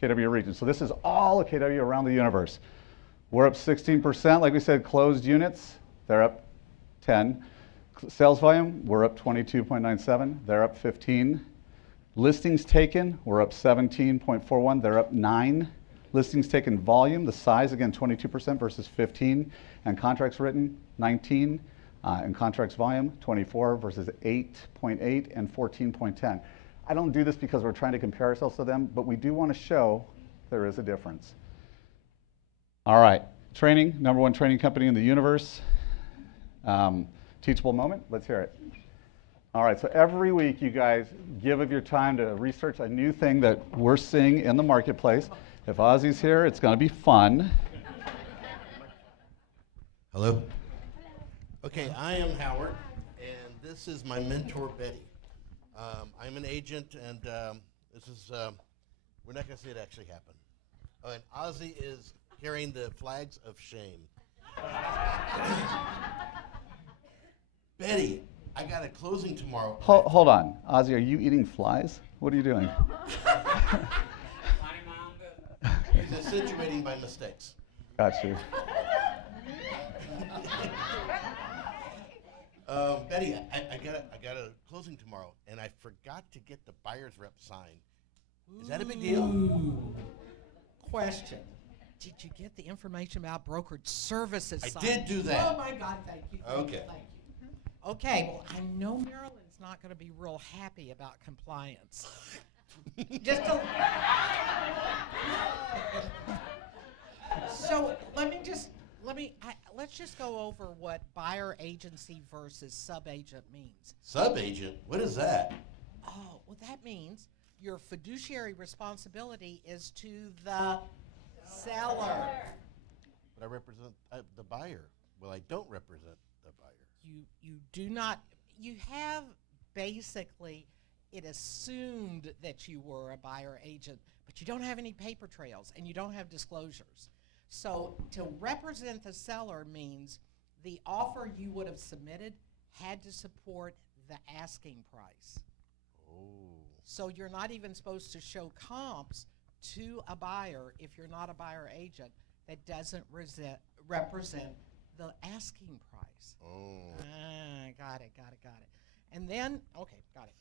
KW Region. So this is all of KW around the universe. We're up 16%, like we said, closed units, they're up 10. Sales volume, we're up 22.97, they're up 15. Listings taken, we're up 17.41, they're up 9. Listings taken volume, the size, again, 22% versus 15. And contracts written, 19. And contracts volume, 24 versus 8.8 and 14.10. I don't do this because we're trying to compare ourselves to them, but we do want to show there is a difference. All right, training, #1 training company in the universe. Teachable Moment, let's hear it. All right, so every week you guys give of your time to research a new thing that we're seeing in the marketplace. If Ozzy's here, it's going to be fun. Hello. Okay, I am Howard, and this is my mentor, Betty. I'm an agent, and this is, we're not going to see it actually happen. Oh, and Ozzy is carrying the flags of shame. Betty, I got a closing tomorrow. Hold on. Ozzy, are you eating flies? What are you doing? He's accentuating my mistakes. Got you. Betty, I got a closing tomorrow, and I forgot to get the buyer's rep signed. Is that a big deal? Ooh. Question. Did you get the information about brokerage services? I did do that. Oh my God, thank you. Okay. Thank you. Okay, well, I know Maryland's not going to be real happy about compliance. Just a So let's just go over what buyer agency versus sub-agent means. Sub-agent? What is that? Oh, well, that means your fiduciary responsibility is to the seller. But I represent the buyer. Well, I don't represent the buyer. You do not, you have basically, it assumed that you were a buyer agent, but you don't have any paper trails and you don't have disclosures. So to represent the seller means the offer you would have submitted had to support the asking price. Oh. So you're not even supposed to show comps to a buyer if you're not a buyer agent that doesn't represent the asking price. Oh. Got it. And then, okay, got it.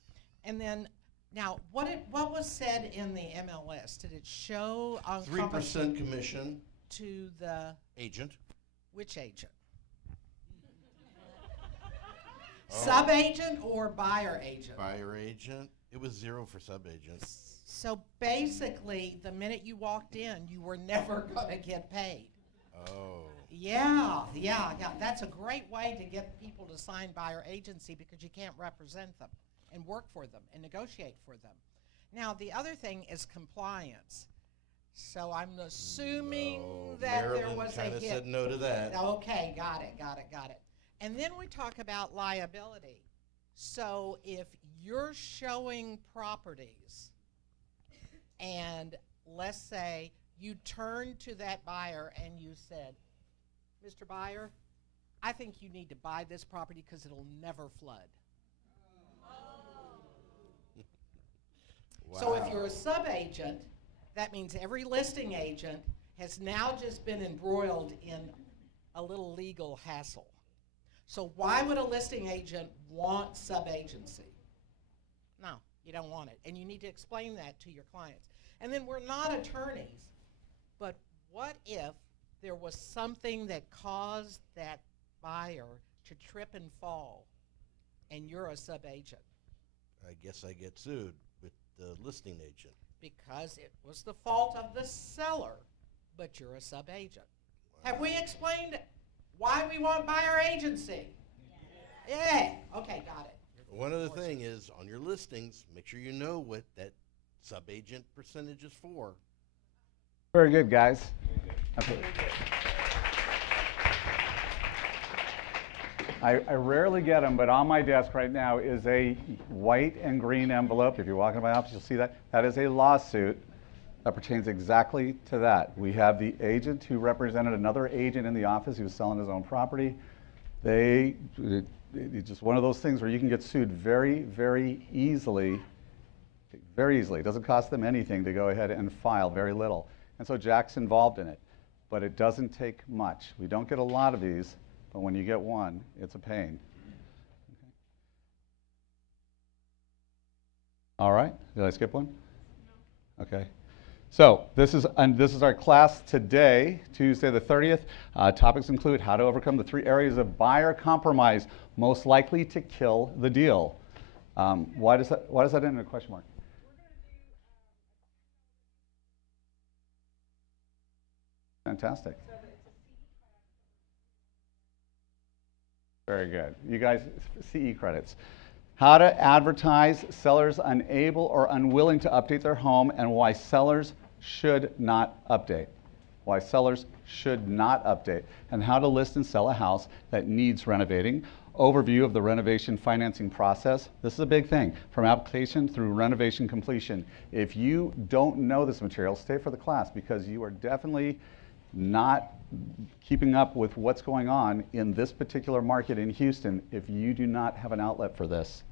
And then, now, what was said in the MLS? Did it show on 3% commission to the agent? Which agent? Sub-agent or buyer agent? Buyer agent. It was 0 for sub-agent. So basically, the minute you walked in, you were never going to get paid. Oh. Yeah. That's a great way to get people to sign buyer agency because you can't represent them and work for them and negotiate for them. Now, the other thing is compliance. So I'm assuming that Maryland there was a kinda hit. said no to that. Okay, got it. And then we talk about liability. So if you're showing properties and let's say you turned to that buyer and you said, Mr. Buyer, I think you need to buy this property because it'll never flood. So if you're a sub-agent, that means every listing agent has now just been embroiled in a little legal hassle. So why would a listing agent want sub-agency? No, you don't want it. And you need to explain that to your clients. And then we're not attorneys, but what if there was something that caused that buyer to trip and fall, and you're a sub-agent? I guess I get sued with the listing agent. Because it was the fault of the seller, but you're a sub-agent. Have we explained why we want buyer agency? Yeah. Okay, got it. One other thing is, on your listings, make sure you know what that sub-agent percentage is for. Very good, guys. Okay. I rarely get them, but on my desk right now is a white and green envelope. If you're walking in my office, you'll see that. That is a lawsuit that pertains exactly to that. We have the agent who represented another agent in the office who was selling his own property. It's just one of those things where you can get sued very, very easily. Very easily. It doesn't cost them anything to go ahead and file, very little. And so Jack's involved in it. But it doesn't take much. We don't get a lot of these. But when you get one, it's a pain. Okay. All right, did I skip one? No. Okay. So this is our class today, Tuesday the 30th. Topics include how to overcome the 3 areas of buyer compromise most likely to kill the deal. Why does that end in a question mark? Fantastic. Very good. You guys, CE credits. How to advertise sellers unable or unwilling to update their home and why sellers should not update. Why sellers should not update. And how to list and sell a house that needs renovating. Overview of the renovation financing process. This is a big thing, from application through renovation completion. If you don't know this material, stay for the class because you are definitely not keeping up with what's going on in this particular market in Houston if you do not have an outlet for this.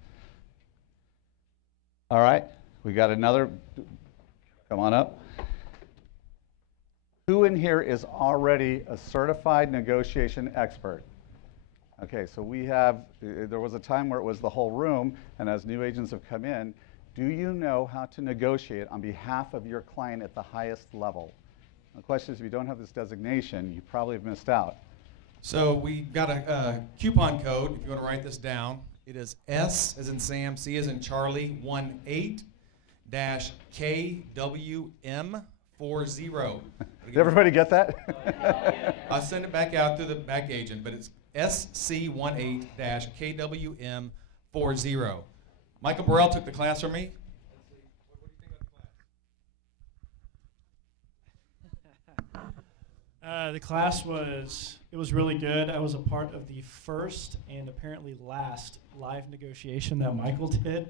All right, we got another, come on up. Who in here is already a certified negotiation expert? Okay, so we have, there was a time where it was the whole room, and as new agents have come in, do you know how to negotiate on behalf of your client at the highest level? The question is, if you don't have this designation, you probably have missed out. So we got a coupon code, if you want to write this down. It is S as in Sam, C as in Charlie, 18-KWM40. Did everybody get that? I'll send it back out through the back agent, but it's SC18-KWM40. Michael Burrell took the class from me. The class was really good. I was a part of the first and apparently last live negotiation that Michael did.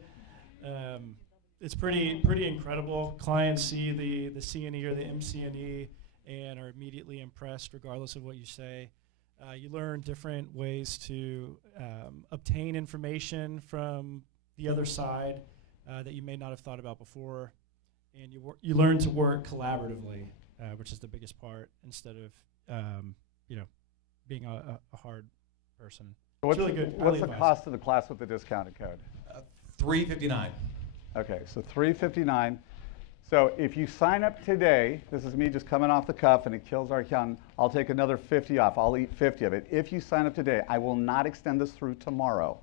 It's pretty incredible. Clients see the C&E or the MC&E and are immediately impressed regardless of what you say. You learn different ways to obtain information from the other side that you may not have thought about before. And you learn to work collaboratively, which is the biggest part, instead of being a hard person. So it's really good. What's the cost of the class with the discounted code? $359. Okay, so $359. So if you sign up today, this is me just coming off the cuff and it kills our account, I'll take another 50 off. I'll eat 50 of it. If you sign up today, I will not extend this through tomorrow.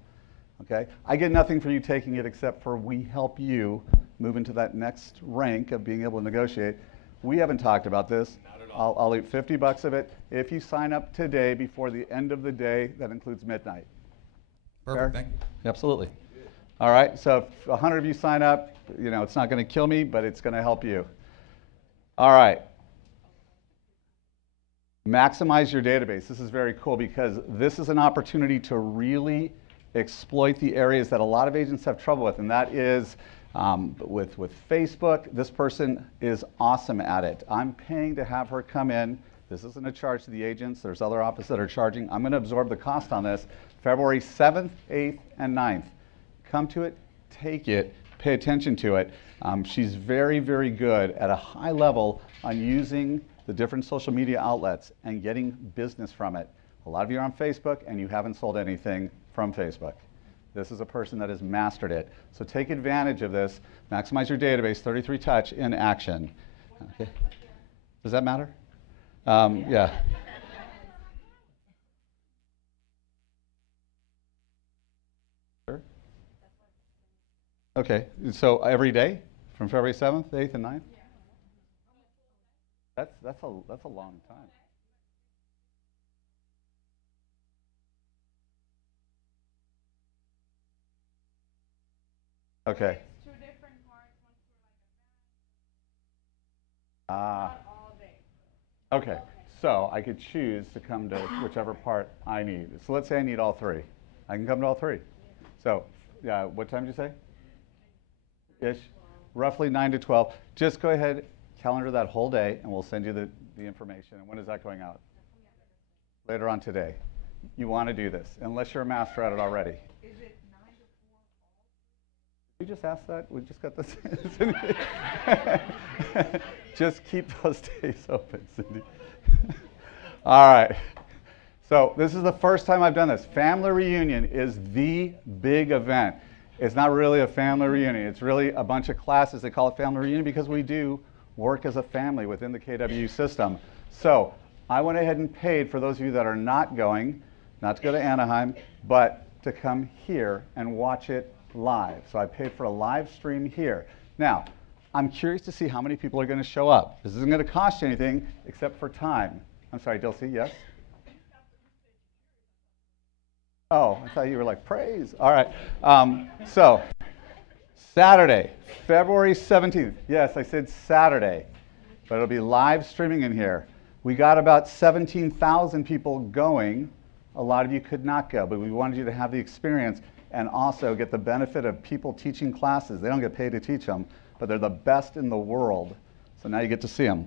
Okay? I get nothing for you taking it except for we help you move into that next rank of being able to negotiate. We haven't talked about this. I'll eat 50 bucks of it if you sign up today before the end of the day. That includes midnight. Perfect, thank you. Absolutely. All right, so if 100 of you sign up, it's not going to kill me, but it's going to help you. All right. Maximize your database. This is very cool because this is an opportunity to really exploit the areas that a lot of agents have trouble with, and that is with Facebook. This person is awesome at it. I'm paying to have her come in. This isn't a charge to the agents. There's other offices that are charging. I'm going to absorb the cost on this February 7th, 8th, and 9th. Come to it, take it, pay attention to it. She's very, very good at a high level on using the different social media outlets and getting business from it. A lot of you are on Facebook and you haven't sold anything from Facebook. This is a person that has mastered it. So take advantage of this. Maximize your database, 33 Touch in action. Okay. Does that matter? Yeah. Sure. Okay, so every day from February 7th, 8th, and 9th? That's a long time. Okay. Okay, so I could choose to come to whichever part I need. So let's say I need all three. I can come to all three. So, yeah, what time did you say? Ish. Roughly 9 to 12. Just go ahead, calendar that whole day, and we'll send you the information. And when is that going out? Later on today. You want to do this, unless you're a master at it already. Is it 9 to 4? We just asked that. We just got this. Just keep those days open, Cindy. All right. So this is the first time I've done this. Family reunion is the big event. It's not really a family reunion. It's really a bunch of classes. They call it family reunion because we do work as a family within the KW system. So I went ahead and paid for those of you that are not going, not to go to Anaheim, but to come here and watch it live. So I paid for a live stream here. Now, I'm curious to see how many people are going to show up. This isn't going to cost you anything except for time. I'm sorry, Dilsey, yes? Oh, I thought you were like, praise. All right. So, Saturday, February 17th. Yes, I said Saturday, but it'll be live streaming in here. We got about 17,000 people going. A lot of you could not go, but we wanted you to have the experience and also get the benefit of people teaching classes. They don't get paid to teach them, but they're the best in the world. So now you get to see them.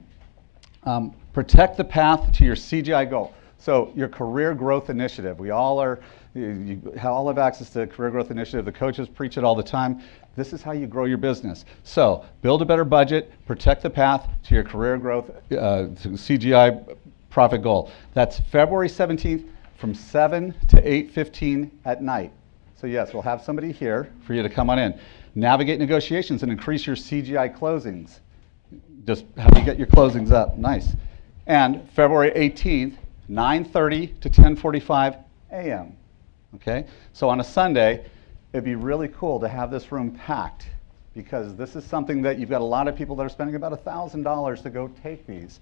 Protect the path to your CGI goal. So your career growth initiative. We all are, you all have access to career growth initiative. The coaches preach it all the time. This is how you grow your business. So build a better budget, protect the path to your career growth to CGI profit goal. That's February 17th from 7 to 8:15 at night. So yes, we'll have somebody here for you to come on in. Navigate negotiations and increase your CGI closings. Just how do you get your closings up? Nice. And February 18th, 9:30 to 10:45 a.m. Okay? So on a Sunday, it'd be really cool to have this room packed because this is something that you've got a lot of people that are spending about $1,000 to go take these.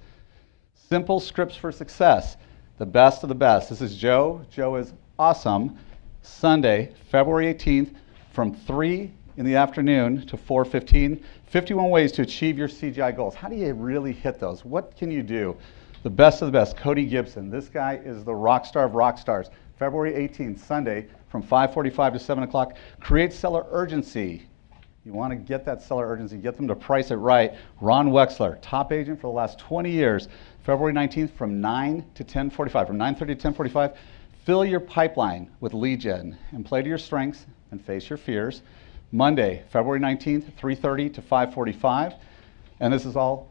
Simple scripts for success. The best of the best. This is Joe. Joe is awesome. Sunday, February 18th from 3 in the afternoon to 4:15. 51 ways to achieve your CGI goals. How do you really hit those? What can you do? The best of the best, Cody Gibson. This guy is the rock star of rock stars. February 18th, Sunday, from 5:45 to 7 o'clock. Create seller urgency. You want to get that seller urgency, get them to price it right. Ron Wexler, top agent for the last 20 years. February 19th from 9 to 10:45. From 9:30 to 10:45, fill your pipeline with lead gen and play to your strengths and face your fears. Monday, February 19th, 3:30 to 5:45. And this is all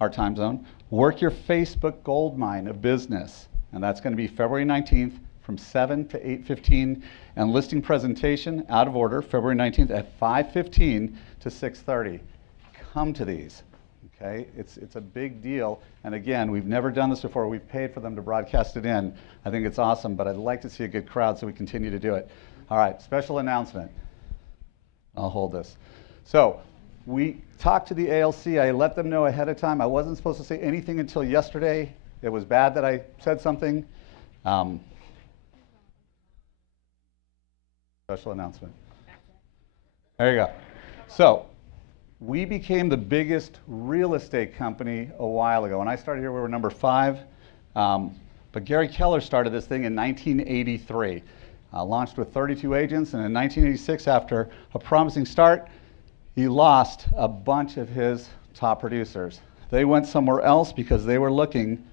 our time zone. Work your Facebook gold mine of business. And that's going to be February 19th from 7 to 8:15. And listing presentation out of order, February 19th at 5:15 to 6:30. Come to these. Okay, it's a big deal. And again, we've never done this before. We've paid for them to broadcast it in. I think it's awesome, but I'd like to see a good crowd so we continue to do it. All right, special announcement. I'll hold this. So we talked to the ALC. I let them know ahead of time. I wasn't supposed to say anything until yesterday. It was bad that I said something. Special announcement. There you go. So we became the biggest real estate company a while ago. When I started here, we were number 5. But Gary Keller started this thing in 1983. Launched with 32 agents, and in 1986, after a promising start, he lost a bunch of his top producers. They went somewhere else because they were looking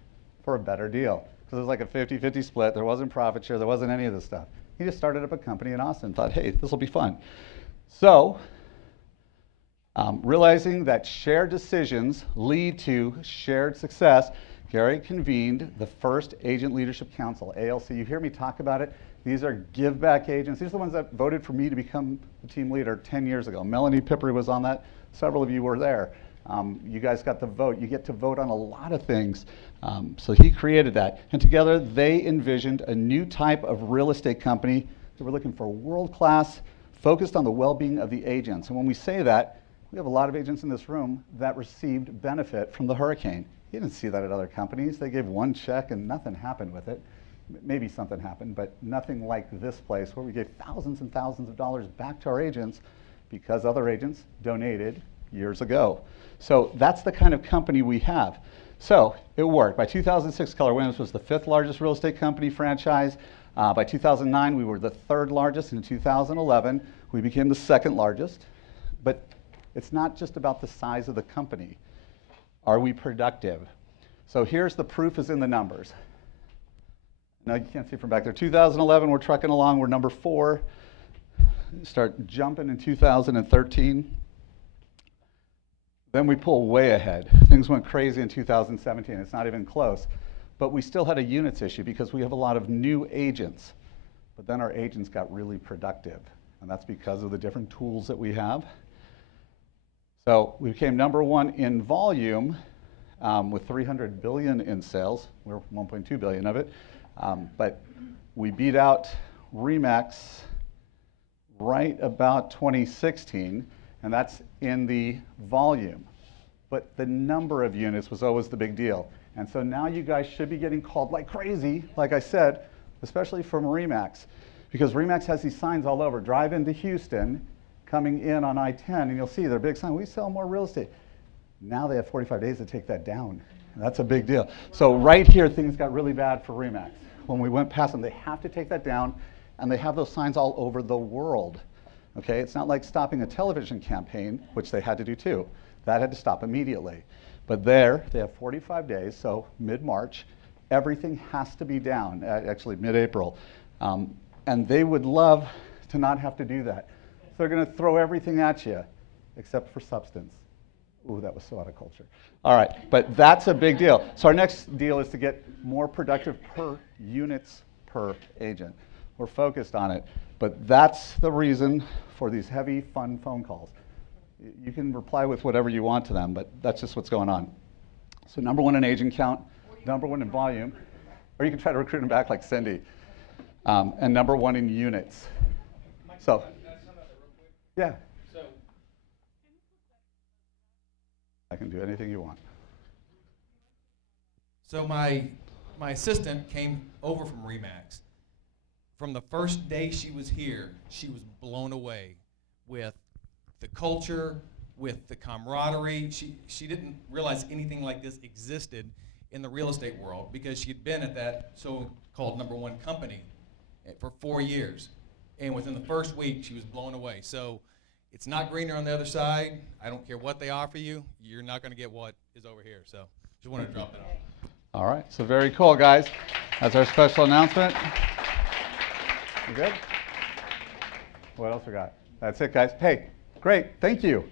for a better deal. Because it was like a 50-50 split. There wasn't profit share. There wasn't any of this stuff. He just started up a company in Austin, thought, hey, this will be fun. So Realizing that shared decisions lead to shared success, Gary convened the first Agent Leadership Council, ALC. You hear me talk about it. These are give-back agents. These are the ones that voted for me to become the team leader 10 years ago. Melanie Pippery was on that. Several of you were there. You guys got the vote. You get to vote on a lot of things. So he created that. And together they envisioned a new type of real estate company that we're looking for world-class, focused on the well-being of the agents. And when we say that, we have a lot of agents in this room that received benefit from the hurricane. You didn't see that at other companies. They gave one check and nothing happened with it. Maybe something happened, but nothing like this place where we gave thousands and thousands of dollars back to our agents because other agents donated years ago. So that's the kind of company we have. So it worked. By 2006, Keller Williams was the 5th largest real estate company franchise. By 2009, we were the 3rd largest. In 2011, we became the 2nd largest. But it's not just about the size of the company. Are we productive? So here's the proof is in the numbers. Now you can't see from back there. 2011, we're trucking along. We're number 4. Start jumping in 2013. Then we pull way ahead. Things went crazy in 2017. It's not even close. But we still had a units issue because we have a lot of new agents. But then our agents got really productive. And that's because of the different tools that we have. So we became number 1 in volume with $300 billion in sales. We're $1.2 billion of it. But we beat out RE/MAX right about 2016, and that's in the volume. But the number of units was always the big deal. And so now you guys should be getting called like crazy, like I said, especially from RE/MAX, because RE/MAX has these signs all over. Drive into Houston, coming in on I-10, and you'll see their big sign, we sell more real estate. Now they have 45 days to take that down. That's a big deal. So right here, things got really bad for RE/MAX. When we went past them, they have to take that down, and they have those signs all over the world. Okay, it's not like stopping a television campaign, which they had to do too. That had to stop immediately. But there, they have 45 days, so mid-March, everything has to be down, actually mid-April. And they would love to not have to do that. So they're going to throw everything at you, except for substance. Ooh, that was so out of culture. All right, but that's a big deal. So our next deal is to get more productive per units per agent. We're focused on it, but that's the reason for these heavy, fun phone calls. You can reply with whatever you want to them, but that's just what's going on. So number 1 in agent count, number 1 in volume, or you can try to recruit them back like Cindy, and number 1 in units. So, yeah. I can do anything you want. So my assistant came over from RE/MAX. From the first day she was here, she was blown away with the culture, with the camaraderie. She didn't realize anything like this existed in the real estate world because she'd been at that so-called number 1 company for 4 years. And within the first week, she was blown away. So it's not greener on the other side. I don't care what they offer you. You're not going to get what is over here. So just wanted to drop that off. All right. So very cool, guys. That's our special announcement. You good? What else we got? That's it, guys. Hey, great. Thank you.